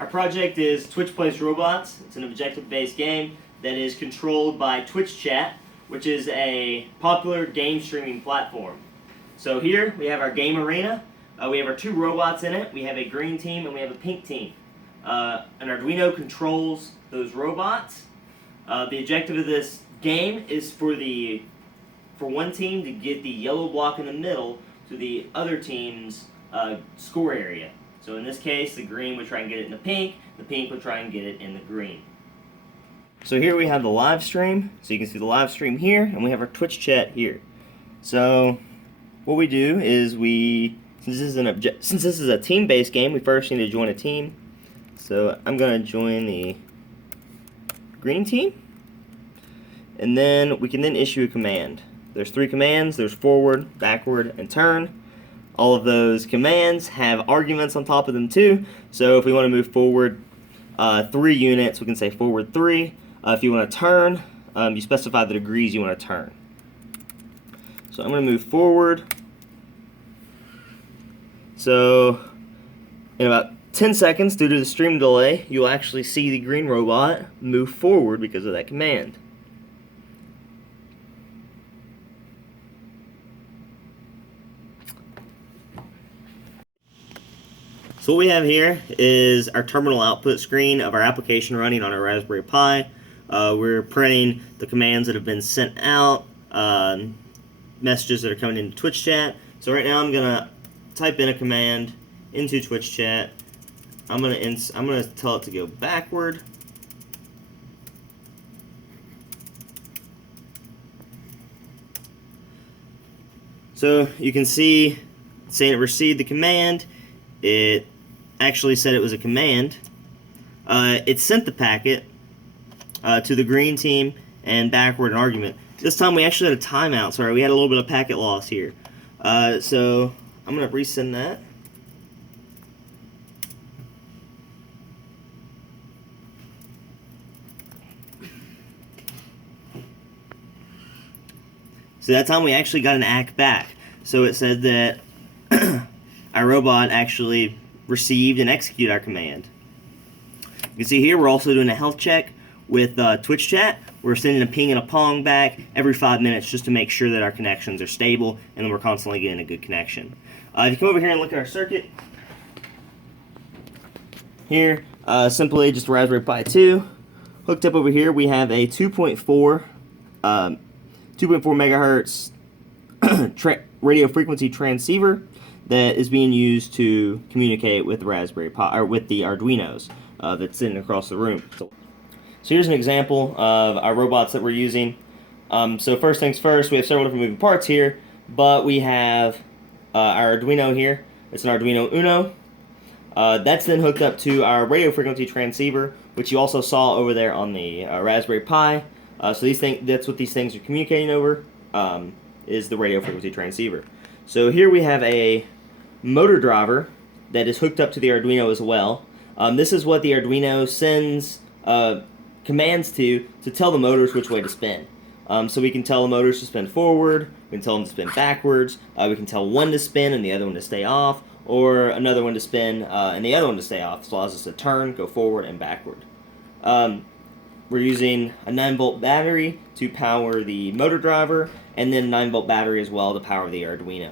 Our project is Twitch Plays Robots. It's an objective-based game that is controlled by Twitch Chat, which is a popular game streaming platform. So here we have our game arena. We have our two robots in it. We have a green team and we have a pink team. An Arduino controls those robots. The objective of this game is for one team to get the yellow block in the middle to the other team's score area. So in this case, the green would try and get it in the pink would try and get it in the green. So here we have the live stream. So you can see the live stream here, and we have our Twitch chat here. So what we do is since this is a team-based game, we first need to join a team. So I'm going to join the green team, and then we can then issue a command. There's 3 commands. There's forward, backward, and turn. All of those commands have arguments on top of them too. So if we want to move forward 3 units, we can say forward 3. If you want to turn, you specify the degrees you want to turn. So I'm going to move forward. So in about 10 seconds, due to the stream delay, you'll actually see the green robot move forward because of that command. So what we have here is our terminal output screen of our application running on our Raspberry Pi. We're printing the commands that have been sent out, messages that are coming into Twitch chat. So right now I'm gonna type in a command into Twitch chat. I'm gonna tell it to go backward. So you can see saying it received the command. It actually said it was a command. It sent the packet to the green team and backward an argument. This time we actually had a timeout. Sorry, we had a little bit of packet loss here. So I'm going to resend that. So that time we actually got an ACK back. So it said that our robot actually received and executed our command. You can see here we're also doing a health check with Twitch chat. We're sending a ping and a pong back every 5 minutes just to make sure that our connections are stable and that we're constantly getting a good connection. If you come over here and look at our circuit, here, simply just a Raspberry Pi 2. Hooked up over here, we have a 2.4 megahertz radio frequency transceiver that is being used to communicate with the Raspberry Pi, or with the Arduinos that's sitting across the room. So here's an example of our robots that we're using. So first things first, we have several different moving parts here, but we have our Arduino here. It's an Arduino Uno. That's then hooked up to our radio frequency transceiver, which you also saw over there on the Raspberry Pi. So that's what these things are communicating over, is the radio frequency transceiver. So here we have a motor driver that is hooked up to the Arduino as well. This is what the Arduino sends commands to tell the motors which way to spin. So we can tell the motors to spin forward, we can tell them to spin backwards, we can tell one to spin and the other one to stay off, or another one to spin and the other one to stay off. This allows us to turn, go forward, and backward. We're using a 9-volt battery to power the motor driver, and then a 9-volt battery as well to power the Arduino.